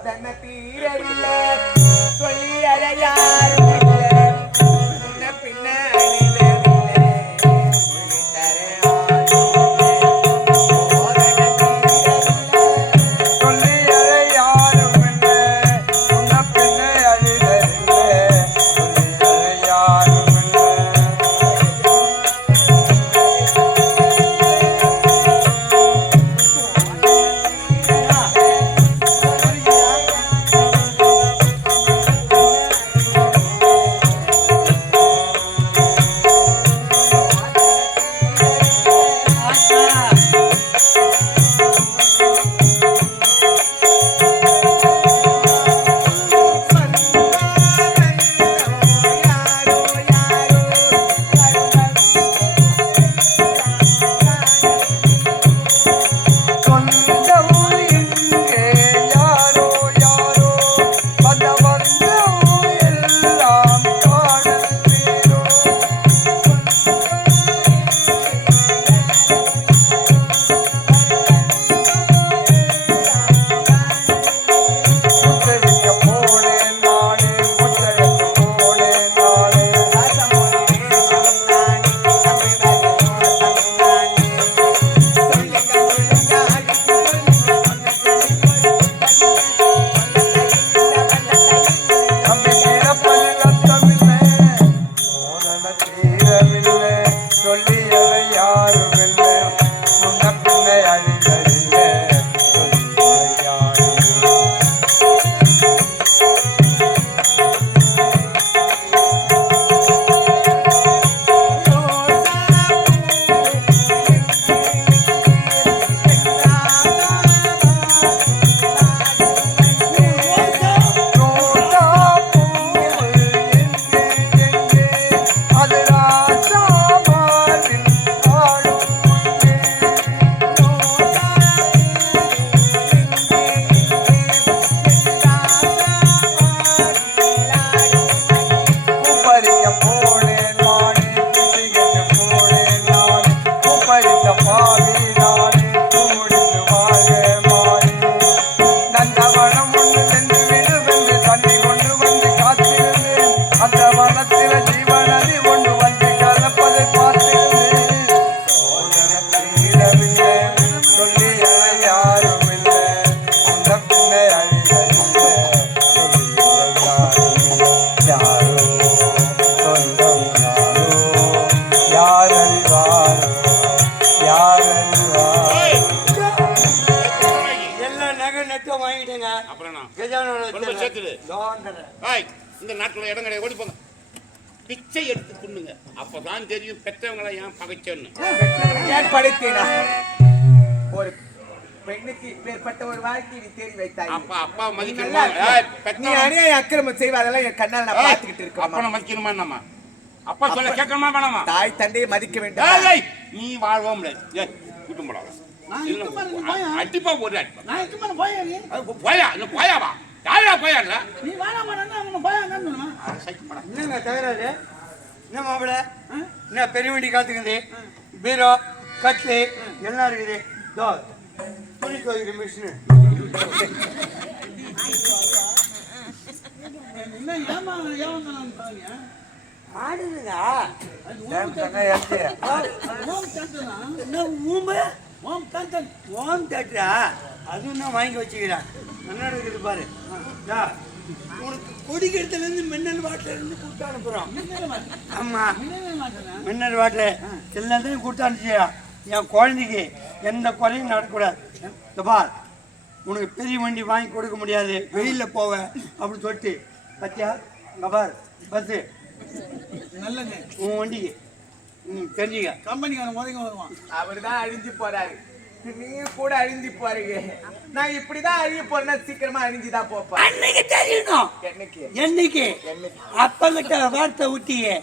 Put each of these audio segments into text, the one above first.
அதன தீரவில்லை சொல்லி அழையாரும் இல்லை முன்ன பின்ன இந்த நாட்டுல இடம் கிடையாது, ஓடி போங்க. பிச்சை எடுத்து கொண்டுங்க, அப்பதான் தெரியும் பெற்றவங்களை ஏன் பகைச்சோன்னு. ஏன் படைத்தேனா ஒரு பெண்ணுக்கு இப்பேற்பட்ட ஒரு வாழ்க்கையை தேடி வைத்தாய். அப்பா அப்பா மதிக்கணுமா? நீ அநியாய அக்கிரமம் செய்வாதெல்லாம் என் கண்ணால் நான் பார்த்துக்கிட்டு இருக்கேன். அப்பா மதிக்கணுமா? நம்ம அப்பா சொல்ல கேட்கணுமா வேணாமா? தாய் தந்தையை மதிக்க வேண்டும். நீ வாழ்வோ முடியாது. கூட்டம் போடாத அடிப்பா, ஒரு அடிப்பா போயா போயாவா யாரா போயாடுற நீ வாடா வாடா போயாங்கன்னு என்னங்க தகராறு? என்ன மாப்பிள என்ன பெரிய வண்டி காத்துக்குது, பீரோ கட்லு எல்லாம் இருக்குது. துணி துவைக்கிற மிஷினு என்ன ஏமா ஆடுதுங்க. ஓம் தேட்டரா அதுவும் நான் வாங்கி வச்சுக்கிறேன். என்ன இருக்குது பாரு, உனக்கு கொடிக்கிறதுல இருந்து மின்னல் வாட்டர் இருந்து கொடுத்து அனுப்புறோம். ஆமா, மின்னல் வாட்டர் எல்லாத்தையும் கொடுத்து அனுப்பிச்சியா. என் குழந்தைக்கு எந்த குறையும் நடக்கூடாது. பார், உனக்கு பெரிய வண்டி வாங்கி கொடுக்க முடியாது, வெயிலில் போவ அப்படின்னு சொல்லிட்டு பத்தியா. இங்கே பார் பஸ்ஸு நல்லது, உன் வண்டிக்கு தெரிஞ்சுக்க. கம்பெனிக்காரன் முதங்க வருவான், அவர் தான் அழிஞ்சு போறாரு. நீ கூட அழிஞ்சு போறீங்க. நான் இப்படிதான் அழிய போறேன்னா சீக்கிரமா அழிஞ்சுதான் போப்பேன். அன்னைக்கு தெரியணும். என்னைக்கு அப்பங்கிட்ட வார்த்தை ஊட்டியே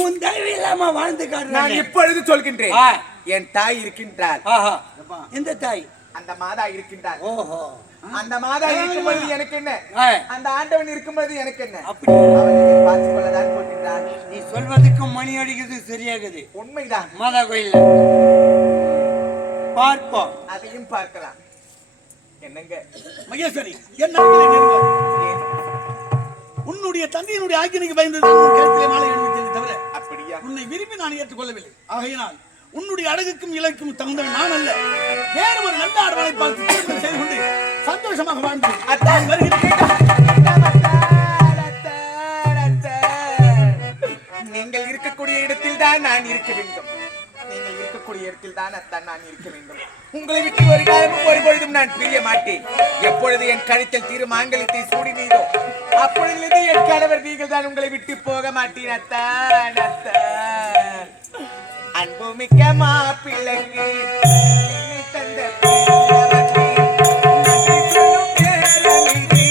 உன் தயவு இல்லாம வாழ்ந்து காட்டு. நான் இப்பொழுது சொல்கின்றேன், என் தாய் இருக்கின்றார். எந்த தாய்? அந்த மாதா இருக்கின்றார். ஓஹோ, அந்த மாதா இருக்கும்போது எனக்கு என்ன, அந்த ஆண்டவன் இருக்கும்போது எனக்கு என்ன? அப்படி பார்த்துக் கொள்ளதான் போகின்றார். நீ சொல்வதற்கு மணி அடிக்கிறது சரியாகுது. உண்மைதான். மாதா கோயில் பார்ப்போம், அதையும் பார்க்கலாம். என்னங்க மகேஸ்வரி என்ன உன்னுடைய தந்தையினுடைய ஆக்கினைக்கு பயந்தது கழுத்திலே மாலை அணிவித்தேன் தவிர அப்படியா? உன்னை விரும்பி நான் ஏற்றுக்கொள்ளவில்லை. ஆகையினால் உன்னுடைய அழகுக்கும் இலக்கும் தகுந்தவன் நான் அல்ல. வேறு ஒரு நல்ல ஆடவனை பார்த்து திருமணம் செய்து கொண்டு சந்தோஷமாக வாழ்ந்து அத்தான் நீங்கள் இருக்கக்கூடிய இடத்தில் தான் நான் இருக்க வேண்டும். நீங்கள் இருக்கக்கூடிய இடத்தில் தான் அத்தான் நான் இருக்க வேண்டும். உங்களை விட்டு ஒரு காலமும் ஒரு பொழுதும் நான் பிரிய மாட்டேன். எப்பொழுது என் கழுத்தில் திரு மாங்கல்யத்தை சூடினீரோ அப்பொழுது என் கணவர் நீங்கள் தான். உங்களை விட்டு போக மாட்டேன் அத்தான். அத்தான் அன்புமிக்க மாப்பிள்ளைக்கு என்னை தந்த பிரியவனே, நன்றி சொல்லும் பேரமிதி,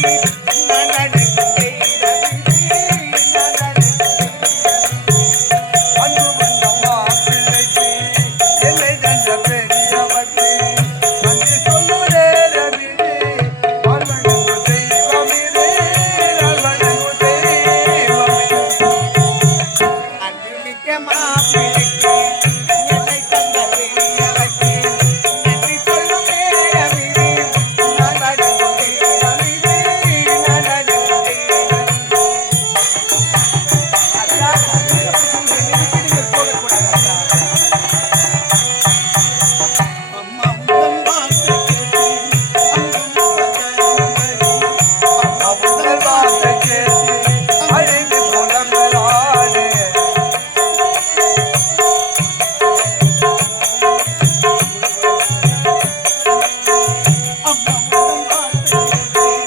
நான் அணைக்கும் தெய்வமிதி, நான் அணைக்கும் அன்பு வந்த மாப்பிள்ளைக்கு என்னை தந்த பெரியவர்க்கு நன்றி சொல்லுவதே ரவிதே, நான் வணங்கும் தெய்வமிதே, நான் வணங்கும் தெய்வமிதே. அன்புமிக்க மாப்பிள்ளைக்கு என்னை தந்த பெரியவர்க்கு நன்றி சொல்லும் பேரமிதி, நான் அணைக்கும் தெய்வமிதி, நான் அணைக்கும் தெய்வமிதி. போகக்கூடாது அம்மா உந்தன் வார்த்தை கேட்டு அம்மா உந்தன் வார்த்தை கேட்டு அழைந்து புலம்பலானே. அம்மா உந்தன் வார்த்தை கேட்டு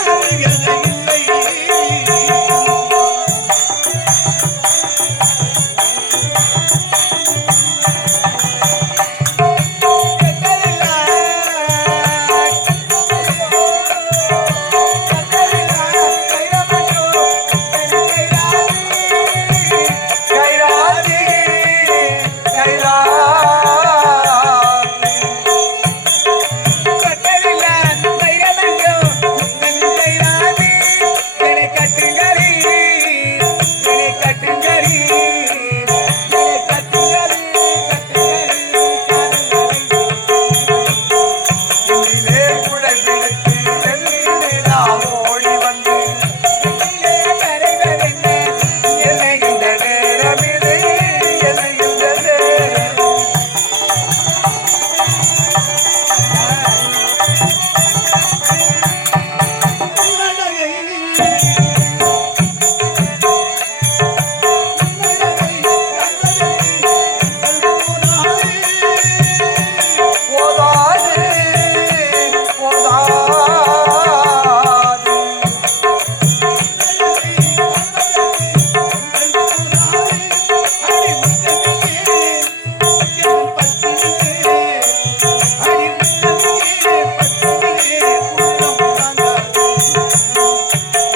அங்கம் கைராதி கைராதி இதிலே குடை பிடித்து வெள்ளிலா ஓடி வந்து என்னை இந்த நேரமிலே, என்னை இந்த நேரம் போதாது போதாது.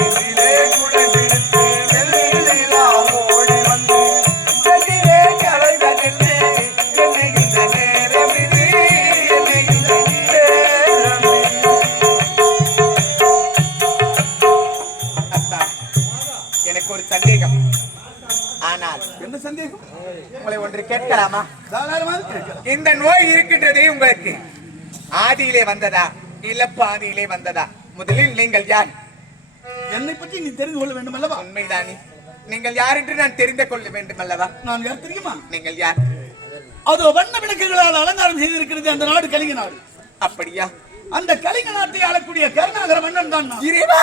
இதிலே குடை பிடித்து வெள்ளிலா ஓடி வந்து கண்ணிலே கரைந்ததென்னே, என்னை இந்த நேரமிது, என்னை இந்த நேரமிது. அத்தான், எனக்கு ஒரு சந்தேகம். ஆனால் என்ன சந்தேகம்? உங்களை ஒன்று கேட்கலாமா? தாராளமாக கேட்கலாம். இந்த நோய் இருக்கின்றதே உங்களுக்கு ஆதியிலே வந்ததா இல்ல பாதியிலே வந்ததா? முதலில் நீங்கள் யார்? என்னை பற்றி நீ தெரிந்து கொள்ள வேண்டும் அல்லவா? உண்மைதானே? நீங்கள் யார் என்று நான் தெரிந்து கொள்ள வேண்டும் அல்லவா? நான் யார் தெரியுமா? நீங்கள் யார்? அதோ வண்ண விளக்குகளால் அலங்காரம் செய்திருக்கிறது அந்த நாடு கலிங்க நாடு. அப்படியா? அந்த கலிங்க நாட்டை ஆளக்கூடிய கருணாகர மன்னன் தான் நான். இறைவா,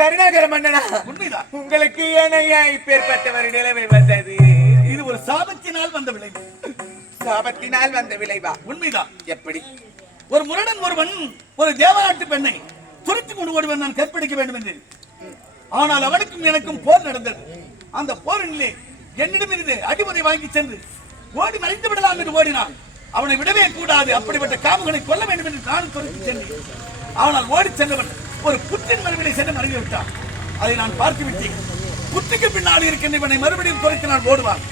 கருணாகர மன்னனா? உண்மைதான். உங்களுக்கு ஏனையா இப்பேற்பட்ட ஒரு நிலைமை வந்தது? இது ஒரு சாபத்தினால் வந்த விளைவு. சாபத்தினால் வந்த விளைவா? உண்மைதான். எப்படி? ஒரு முரடன் ஒருவன் ஒரு தேவநாட்டு பெண்ணை துரத்தி கொண்டு ஓடுவன் நான் கற்பழிக்க வேண்டும் என்று. ஆனால் அவனுக்கும் எனக்கும் போர் நடந்தது. அந்த போரிலே என்னிடமிருந்து அடிமுறை வாங்கி சென்று ஓடி மறைந்து விடலாம் என்று ஓடினான். அவனை விடவே கூடாது, அப்படிப்பட்ட காமங்களை கொல்ல வேண்டும் என்று நான் துரத்தி சென்றேன். ஆனால் ஓடி சென்றவன் ஒரு புற்றின் மறுபடியை சென்று மறைந்து விட்டான். அதை நான் பார்த்து விட்டேன். புற்றுக்கு பின்னால் இருக்கின்ற இவனை மறுபடியும் துரைத்து நான் ஓடுவான்.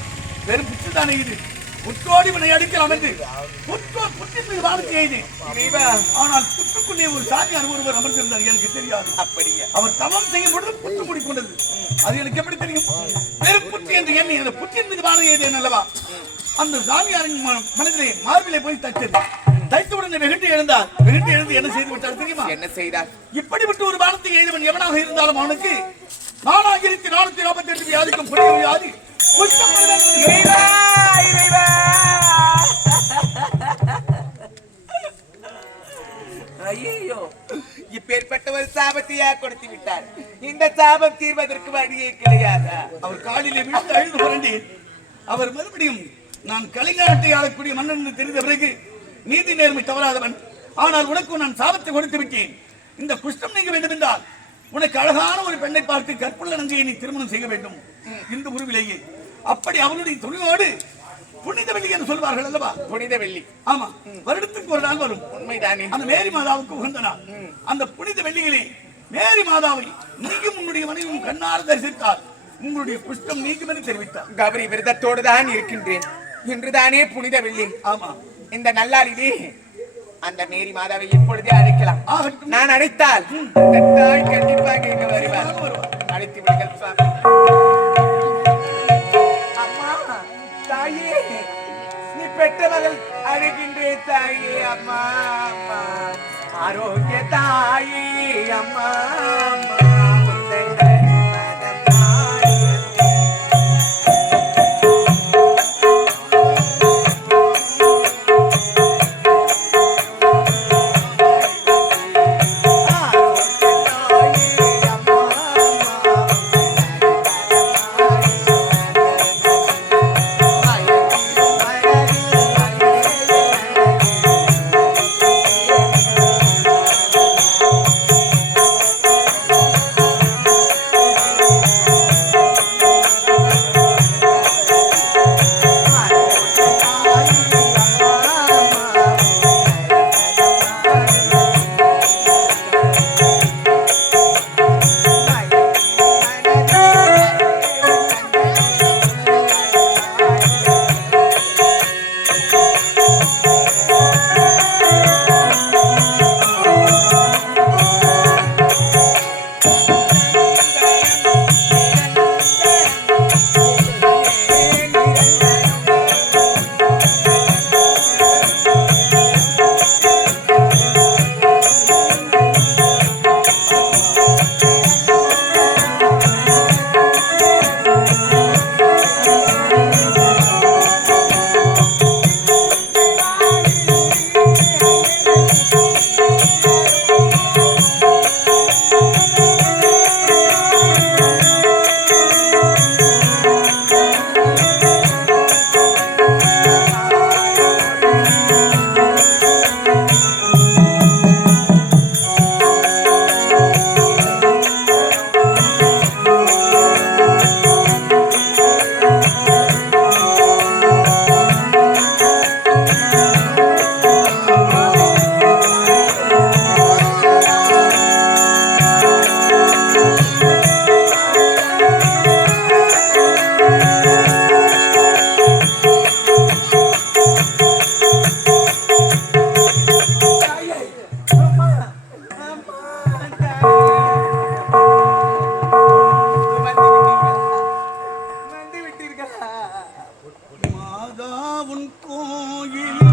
வெறும் புற்று தானே இது. புற்றோடி இவனை அடிக்கலாம் என்று புற்றின் மீது வார்த்தை செய்தேன். ஆனால் புற்றுக்குள்ளே ஒரு சாமியார் ஒருவர் அமர்ந்திருந்தார், எனக்கு தெரியாது. அப்படியே அவர் தவம் செய்யும் பொழுது புற்று மூடிக்கொண்டது. அது எனக்கு எப்படி தெரியும்? வெறும் புற்றி என்று எண்ணி அந்த புற்றின் மீது வாழ எழுதியேன் அல்லவா? அந்த சாமியாரின் மனதிலே மார்பிலே போய் தச்சது. தைத்தவுடனே வெகுண்டு எழுந்தார். வெகுண்டு எழுந்து என்ன செய்து விட்டார் தெரியுமா? என்ன செய்தார்? இப்படிப்பட்ட ஒரு பானத்தை எழுதவன் எவனாக இருந்தாலும் அவனுக்கு 4448 வியாதிக்கும் புதிய வியாதி குஷ்டம் வருகிறது. இறைவா, இறைவா. ஐயோ, இப்பேற்பட்ட ஒரு சாபத்தையா கொடுத்து விட்டார். இந்த சாபம் தீர்வதற்கு வழியே கிடையாதா? அவர் காலிலே விழுந்து அழுது புரண்டி அவர் மறுபடியும் நான் கலைஞாட்டை ஆளக்கூடிய மன்னன் என்று தெரிந்த பிறகு நீதி நேர்மை தவறாதவன், ஆனால் உனக்கு நான் சாபத்தை கொடுத்து விட்டேன். இந்த குஷ்டம் நீங்க வேண்டும் என்றால் உனக்கு அழகான ஒரு பெண்ணை பார்த்து கற்புள்ள நங்கையை நீ திருமணம் செய்ய வேண்டும் இந்த உருவிலேயே. அப்படி அவனுடைய துணிவோடு புனித வெள்ளி என்று சொல்வார்கள் அல்லவா? புனித வெள்ளி. ஆமா, வருடத்துக்கு ஒரு நாள் வரும். உண்மைதானே? அந்த மேரி மாதாவுக்கு உகந்த நாள். அந்த புனித வெள்ளிகளே மேரி மாதாவை நீயும் உன்னுடைய மனைவியும் கண்ணார தரிசித்தால் உங்களுடைய குஷ்டம் நீக்கும் என்று தெரிவித்தார். கௌரி விரதத்தோடு தான் இருக்கின்றேன். இன்றுதானே புனித வெள்ளி. ஆமா, இந்த நல்லாளிலே அந்த மேரி மாதாவை எப்பொழுதே அழைக்கலாம். நான் அழைத்தால் கண்டிப்பாக இங்கு வருவார். அழைத்து விடுங்கள் சுவாமி. அம்மா, தாயே, நீ பெற்ற மகள் அழைக்கின்றேன் தாயே. அம்மா, அம்மா, ஆரோக்கிய தாயே. அம்மா, அம்மா, மாதா உன் கோயில்